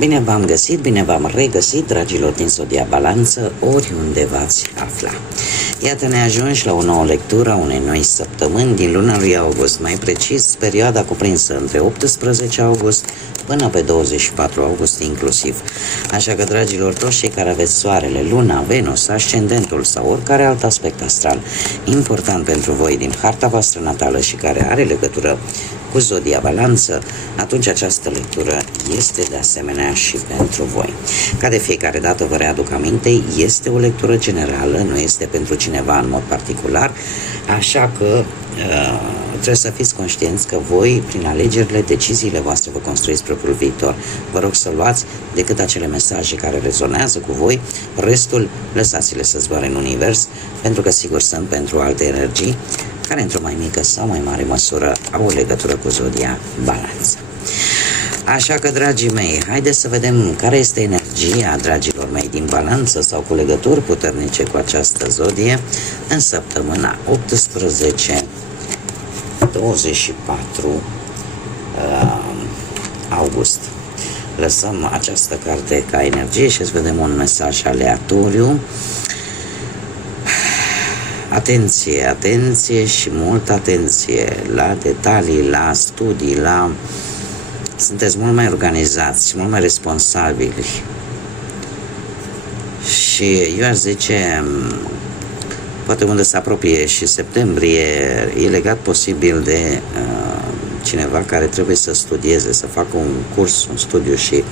Bine v-am găsit, bine v-am regăsit, dragilor din Zodia Balanță, oriunde v-ați afla. Iată, ne ajungi la o nouă lectură a unei noi săptămâni din luna lui august, mai precis perioada cuprinsă între 18 august până pe 24 august inclusiv. Așa că, dragilor, toți cei care aveți soarele, luna, Venus, ascendentul sau oricare alt aspect astral important pentru voi din harta voastră natală și care are legătură cu Zodia Balanță, atunci această lectură este de asemenea și pentru voi. Ca de fiecare dată vă readuc aminte, este o lectură generală, nu este pentru cineva în mod particular, așa că trebuie să fiți conștienți că voi, prin alegerile, deciziile voastre, vă construiți propriul viitor. Vă rog să luați decât acele mesaje care rezonează cu voi, restul lăsați-le să zboare în univers, pentru că sigur sunt pentru alte energii care într-o mai mică sau mai mare măsură au o legătură cu Zodia Balanță. Așa că, dragii mei, haideți să vedem care este energia dragilor mei din Balanță sau cu legături puternice cu această zodie în săptămâna 18-24 august. Lăsăm această carte ca energie și să vedem un mesaj aleatoriu. Atenție, atenție și multă atenție la detalii, la studii, sunteți mult mai organizați, mult mai responsabili. Și eu aș zice, poate unde se apropie și septembrie, e legat posibil de cineva care trebuie să studieze, să facă un curs, un studiu și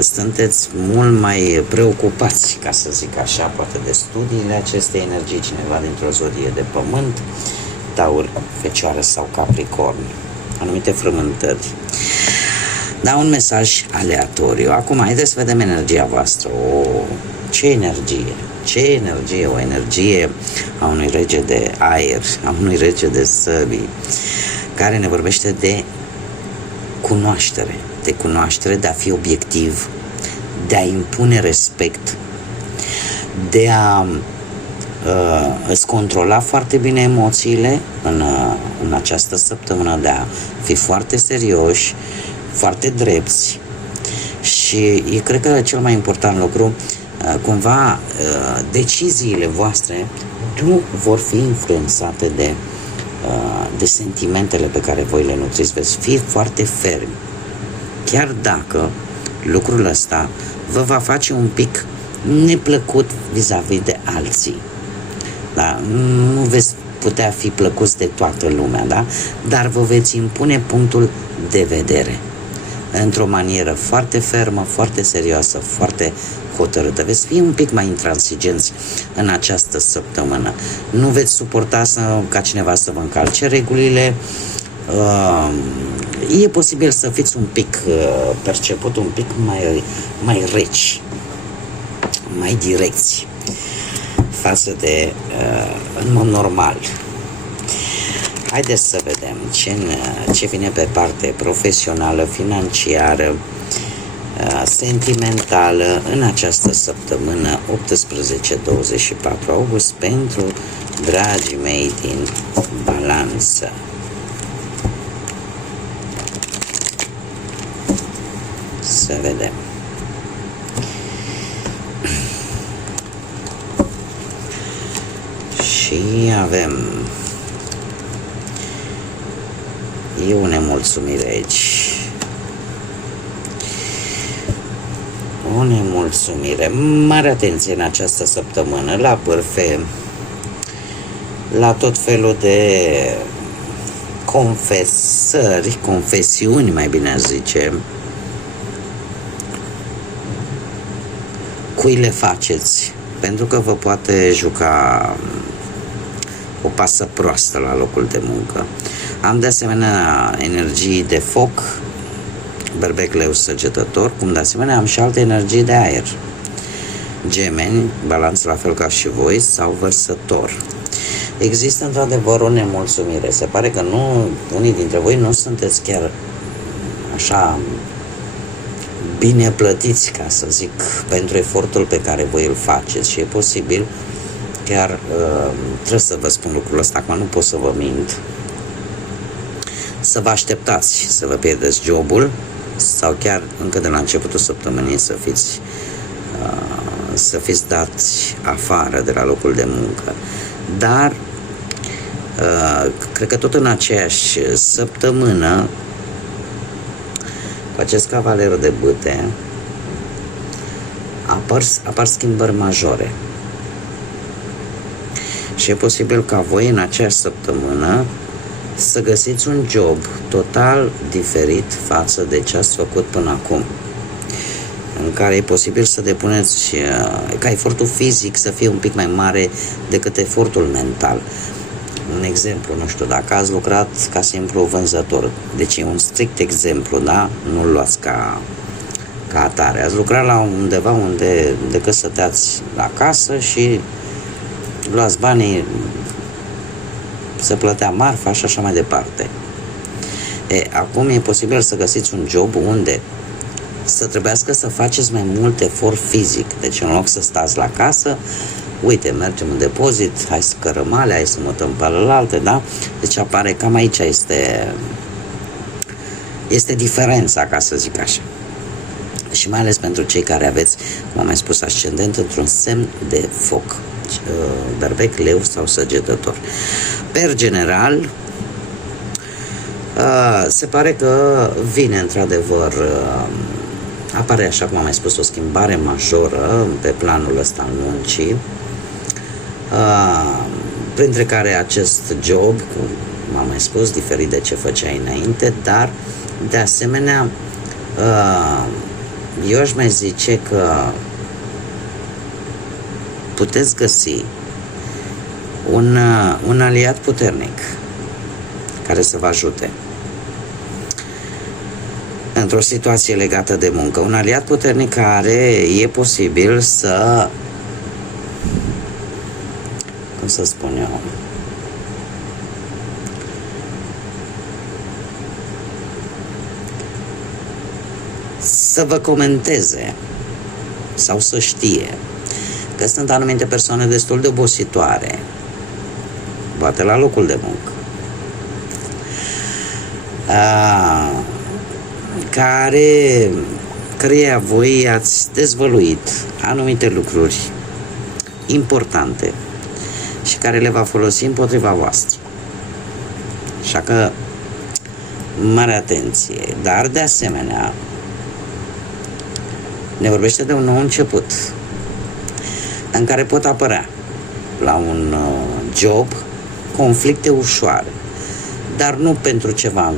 sunteți mult mai preocupați, ca să zic așa, poate de studiile acestei energii, cineva dintr-o zodie de pământ, Taur, Fecioară sau Capricorn, anumite frământări. Da, un mesaj aleatoriu. Acum, haideți să vedem energia voastră. Ce energie! Ce energie! O energie a unui rege de aer, a unui rege de săbii, care ne vorbește de cunoaștere, de a fi obiectiv, de a impune respect, de a îți controla foarte bine emoțiile în această săptămână, de a fi foarte serioși, foarte drepți și eu cred că cel mai important lucru, cumva deciziile voastre nu vor fi influențate de sentimentele pe care voi le nutriți, veți fi foarte fermi. Chiar dacă lucrul ăsta vă va face un pic neplăcut vis-a-vis de alții. Da? Nu veți putea fi plăcuți de toată lumea, da? Dar vă veți impune punctul de vedere într-o manieră foarte fermă, foarte serioasă, foarte hotărâtă. Veți fi un pic mai intransigenți în această săptămână. Nu veți suporta ca cineva să vă încalce regulile. E posibil să fiți un pic perceput, un pic mai reci, mai direcți față de în mod normal. Haideți să vedem ce vine pe parte profesională, financiară, sentimentală în această săptămână 18-24 august pentru dragii mei din Balanță. Să vedem. Și avem o nemulțumire aici. O nemulțumire. Mare atenție în această săptămână la bârfe, la tot felul de confesiuni, mai bine zice. Cui le faceți? Pentru că vă poate juca o pasă proastă la locul de muncă. Am de asemenea energii de foc, berbec, leu, săgetător, cum de asemenea am și alte energii de aer. Gemeni, Balanță la fel ca și voi, sau Vărsător. Există într-adevăr o nemulțumire. Se pare că unii dintre voi nu sunteți chiar așa bine plătiți, ca să zic, pentru efortul pe care voi îl faceți și e posibil, chiar trebuie să vă spun lucrul ăsta, acum nu pot să vă mint, să vă așteptați să vă pierdeți jobul sau chiar încă de la începutul săptămânii să fiți dați afară de la locul de muncă. Dar cred că tot în aceeași săptămână, cu acest cavaler de bâte, apar schimbări majore. Și e posibil ca voi în aceeași săptămână să găsiți un job total diferit față de ce ați făcut până acum, în care e posibil să depuneți ca efortul fizic să fie un pic mai mare decât efortul mental. Un exemplu, nu știu, dacă ați lucrat ca simplu vânzător, deci e un strict exemplu, da? Nu-l luați ca atare. Ați lucrat la undeva unde decât stăteați la casă și luați banii, se plătea marfa și așa mai departe. Acum e posibil să găsiți un job unde să trebuiască să faceți mai mult efort fizic. Deci în loc să stați la casă, uite, mergem în depozit, hai să cărăm alea, hai să mutăm pe alte, da? Deci apare cam aici este diferența, ca să zic așa. Și mai ales pentru cei care aveți, cum am mai spus, ascendent într-un semn de foc, berbec, leu sau săgetător. Per general, se pare că vine într-adevăr, apare, așa cum am mai spus, o schimbare majoră pe planul ăsta al muncii, printre care acest job, cum am mai spus, diferit de ce făceai înainte, dar de asemenea eu aș mai zice că puteți găsi un aliat puternic care să vă ajute într-o situație legată de muncă. Un aliat puternic care e posibil să, cum să spun eu, să vă comenteze sau să știe că sunt anumite persoane destul de obositoare, poate la locul de muncă, căreia voi ați dezvăluit anumite lucruri importante și care le va folosi împotriva voastră. Așa că mare atenție, dar de asemenea ne vorbește de un nou început în care pot apărea la un job conflicte ușoare, dar nu pentru ceva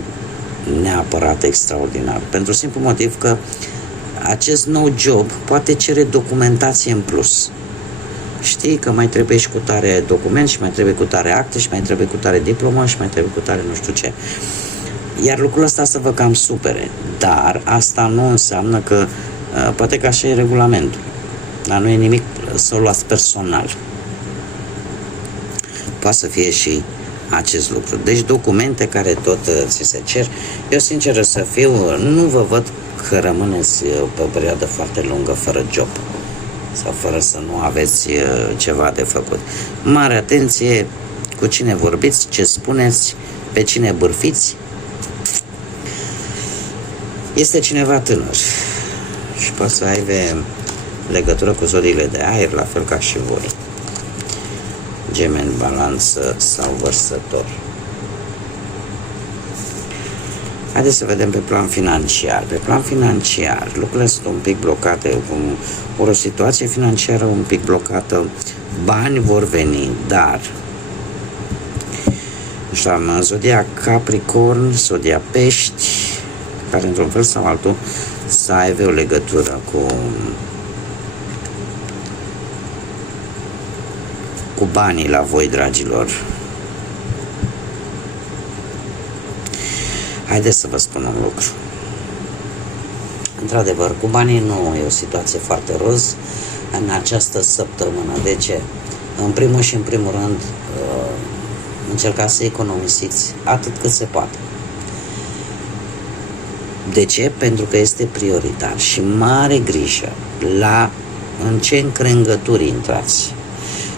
neapărat extraordinar, pentru simplu motiv că acest nou job poate cere documentație în plus. Știi că mai trebuie și cu tare document și mai trebuie cu tare acte și mai trebuie cu tare diplomă și mai trebuie cu tare nu știu ce. Iar lucrul ăsta să vă cam supere, dar asta nu înseamnă că poate că așa e regulamentul, dar nu e nimic să o luați personal. Poate să fie și acest lucru. Deci documente care tot ți se cer. Eu sincer să fiu, nu vă văd că rămâneți pe o perioadă foarte lungă fără job sau fără să nu aveți ceva de făcut. Mare atenție cu cine vorbiți, ce spuneți, pe cine bârfiți. Este cineva tânăr și poate să aibă legătură cu zodiile de aer, la fel ca și voi. Gemeni, Balanță sau Vărsător. Haideți să vedem pe plan financiar. Pe plan financiar, lucrurile sunt un pic blocate, o situație financiară un pic blocată, bani vor veni, dar nu știu, am zodia Capricorn, zodia Pești, care într-un fel sau altul să aibă o legătură cu banii la voi, dragilor. Haideți să vă spun un lucru. Într-adevăr, cu banii nu e o situație foarte roz în această săptămână. De ce? În primul și în primul rând, încercați să economisiți atât cât se poate. De ce? Pentru că este prioritar și mare grijă în ce încrengături intrați,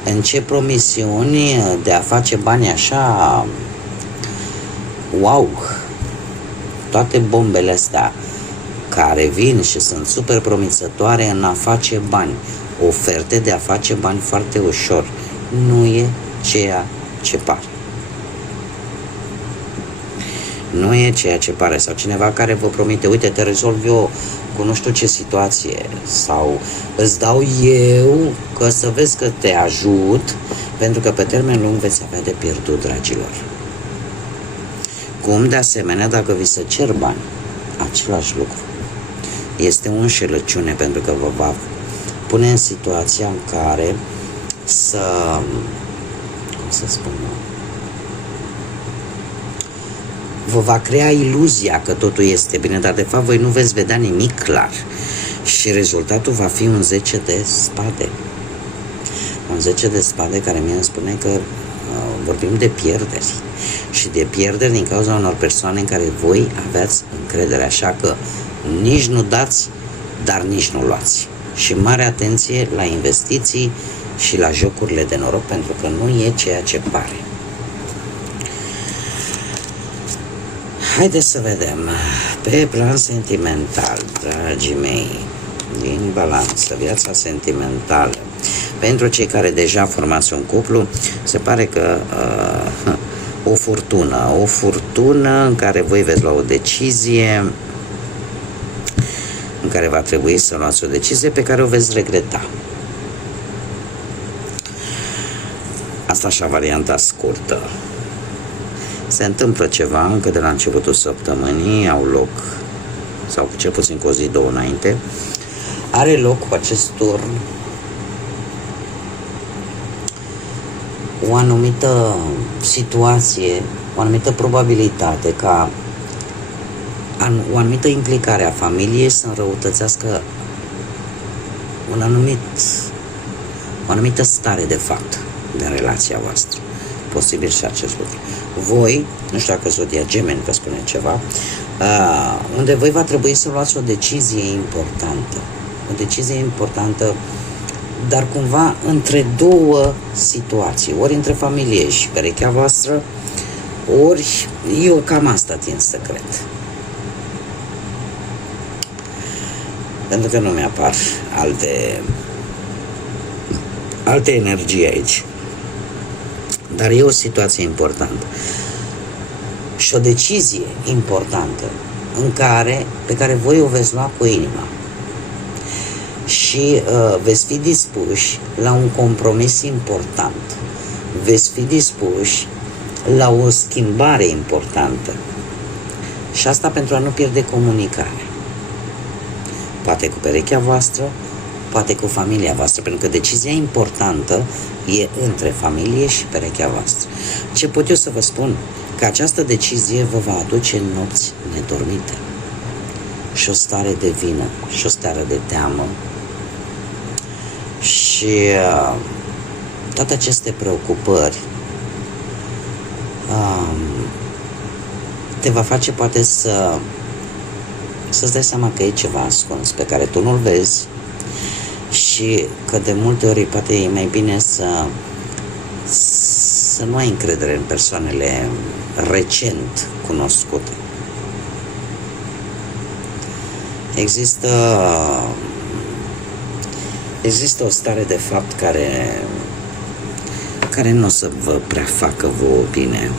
în ce promisiuni de a face bani așa, wow, toate bombele astea care vin și sunt super promițătoare în a face bani, oferte de a face bani foarte ușor. Nu e ceea ce pare. Nu e ceea ce pare. Sau cineva care vă promite, uite, te rezolv eu cu nu știu ce situație, sau îți dau eu că să vezi că te ajut, pentru că pe termen lung veți avea de pierdut, dragilor. Cum de asemenea, dacă vi se cer bani, același lucru. Este o înșelăciune, pentru că vă va pune în situația în care să, cum să spun eu, vă va crea iluzia că totul este bine, dar de fapt voi nu veți vedea nimic clar și rezultatul va fi un 10 de spade. Un 10 de spade care mie îmi spune că vorbim de pierderi și de pierderi din cauza unor persoane în care voi aveați încredere, așa că nici nu dați, dar nici nu luați. Și mare atenție la investiții și la jocurile de noroc, pentru că nu e ceea ce pare. Haideți să vedem. Pe plan sentimental, dragii mei, din balanță, viața sentimentală. Pentru cei care deja formați un cuplu, se pare că o furtună în care voi veți lua o decizie, în care va trebui să luați o decizie pe care o veți regreta. Asta așa, varianta scurtă. Se întâmplă ceva încă de la începutul săptămânii, au loc, sau cel puțin cu o zi, două înainte, are loc cu acest turn o anumită situație, o anumită probabilitate ca o anumită implicare a familiei să înrăutățească o anumită stare de fapt din relația voastră. Posibil și acest lucru. Voi, nu știu dacă Zodia Gemeni vă spune ceva, unde voi va trebui să luați o decizie importantă. O decizie importantă, dar cumva între două situații. Ori între familie și perechea voastră, ori eu cam asta tind să cred. Pentru că nu mi-apar alte energii aici. Dar e o situație importantă și o decizie importantă pe care voi o veți lua cu inima și veți fi dispuși la un compromis important, veți fi dispuși la o schimbare importantă și asta pentru a nu pierde comunicare, poate cu perechea voastră, poate cu familia voastră, pentru că decizia importantă e între familie și perechea voastră. Ce pot eu să vă spun? Că această decizie vă va aduce nopți nedormite și o stare de vină și o stare de teamă și toate aceste preocupări te va face poate să-ți dai seama că e ceva ascuns pe care tu nu-l vezi și că de multe ori poate e mai bine să nu ai încredere în persoanele recent cunoscute. Există o stare de fapt care nu o să vă prea facă vouă bine.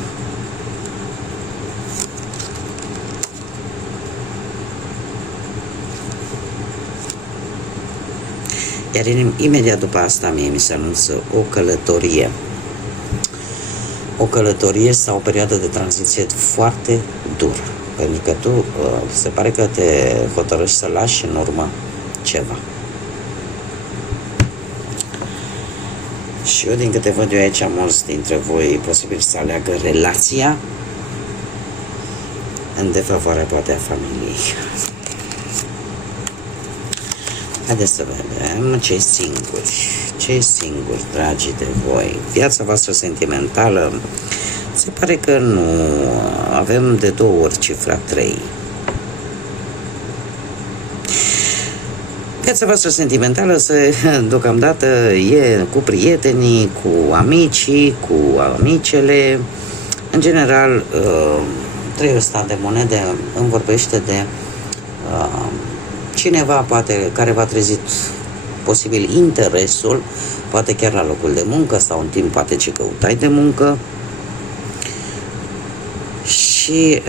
Iar imediat după asta mi se anunță o călătorie. O călătorie sau o perioadă de tranziție foarte dură. Pentru că tu se pare că te hotărăști să lași în urmă ceva. Și eu, din câte văd eu aici, mulți dintre voi posibil să aleagă relația în defavoarea poate a familiei. Haideți să vedem cei singuri, dragii de voi. Viața voastră sentimentală, se pare că nu avem de două ori cifra 3. Viața voastră sentimentală deocamdată e cu prietenii, cu amicii, cu amicele. În general, 3 ăsta de monede îmi vorbește de cineva poate care v-a trezit posibil interesul, poate chiar la locul de muncă sau în timp poate ce căutai de muncă. Și,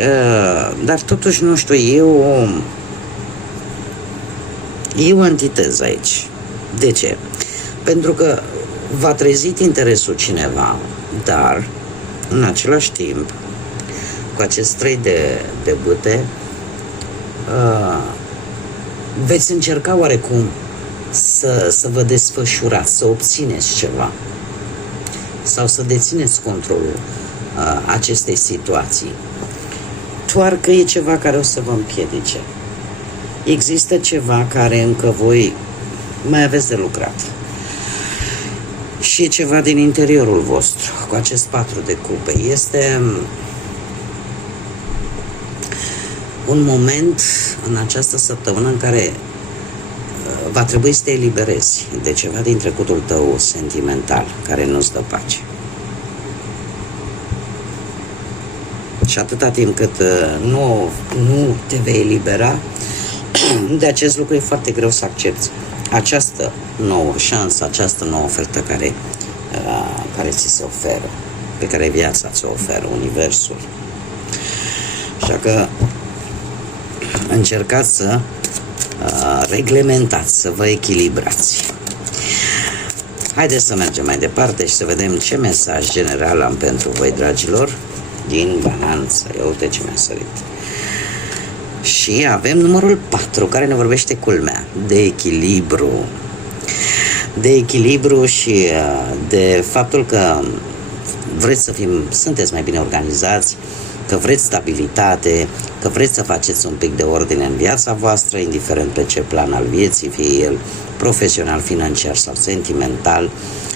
dar totuși, nu știu, e o antiteză aici. De ce? Pentru că v-a trezit interesul cineva, dar în același timp, cu acest 3 de bâte, veți încerca oarecum să vă desfășurați, să obțineți ceva sau să dețineți controlul acestei situații. Doar că e ceva care o să vă împiedice. Există ceva care încă voi mai aveți de lucrat. Și e ceva din interiorul vostru, cu acest 4 de cupe. Este un moment în această săptămână în care va trebui să te eliberezi de ceva din trecutul tău sentimental, care nu-ți dă pace. Și atâta timp cât nu te vei elibera de acest lucru, e foarte greu să accepti această nouă șansă, această nouă ofertă care ți se oferă, pe care viața ți-o oferă, universul. Așa că încercați să reglementați, să vă echilibrați. Haideți să mergem mai departe și să vedem ce mesaj general am pentru voi, dragilor, din balanță. Ia uite ce mi-a sărit. Și avem numărul 4, care ne vorbește, culmea, de echilibru. De echilibru și de faptul că vreți sunteți mai bine organizați, că vreți stabilitate, că vreți să faceți un pic de ordine în viața voastră, indiferent pe ce plan al vieții, fie el profesional, financiar sau sentimental,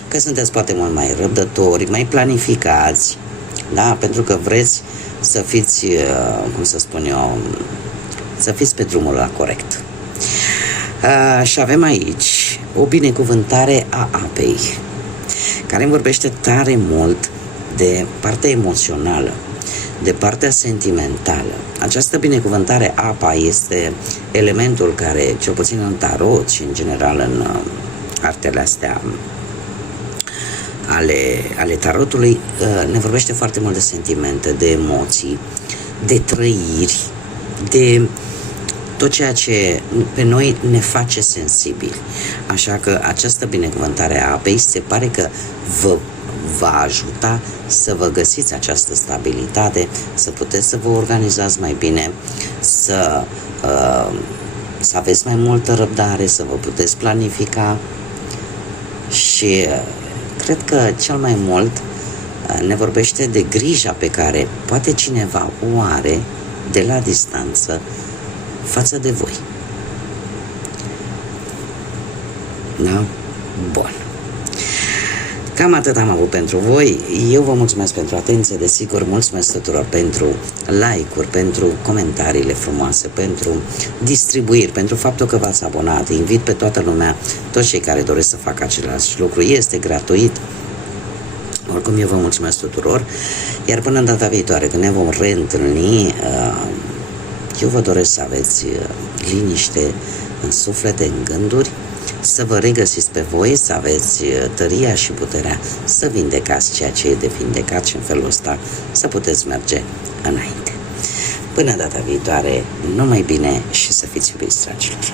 că sunteți poate mult mai răbdători, mai planificați, da? Pentru că vreți să fiți, cum să spun eu, să fiți pe drumul ăla corect. Și avem aici o binecuvântare a apei, care îmi vorbește tare mult de partea emoțională, de partea sentimentală. Această binecuvântare, apa, este elementul care, cel puțin în tarot și în general în artele astea ale tarotului, ne vorbește foarte mult de sentimente, de emoții, de trăiri, de tot ceea ce pe noi ne face sensibili. Așa că această binecuvântare a apei se pare că vă va ajuta să vă găsiți această stabilitate, să puteți să vă organizați mai bine, să aveți mai multă răbdare, să vă puteți planifica și cred că cel mai mult ne vorbește de grija pe care poate cineva o are de la distanță față de voi. Da? Bun. Cam atât am avut pentru voi. Eu vă mulțumesc pentru atenție, desigur, mulțumesc tuturor pentru like-uri, pentru comentariile frumoase, pentru distribuiri, pentru faptul că v-ați abonat. Invit pe toată lumea, toți cei care doresc să facă același lucru. Este gratuit. Oricum, eu vă mulțumesc tuturor. Iar până în data viitoare, când ne vom reîntâlni, eu vă doresc să aveți liniște în suflete, în gânduri, să vă regăsiți pe voi, să aveți tăria și puterea să vindecați ceea ce e de vindecat și în felul ăsta să puteți merge înainte. Până data viitoare, numai bine și să fiți iubiți, dragilor!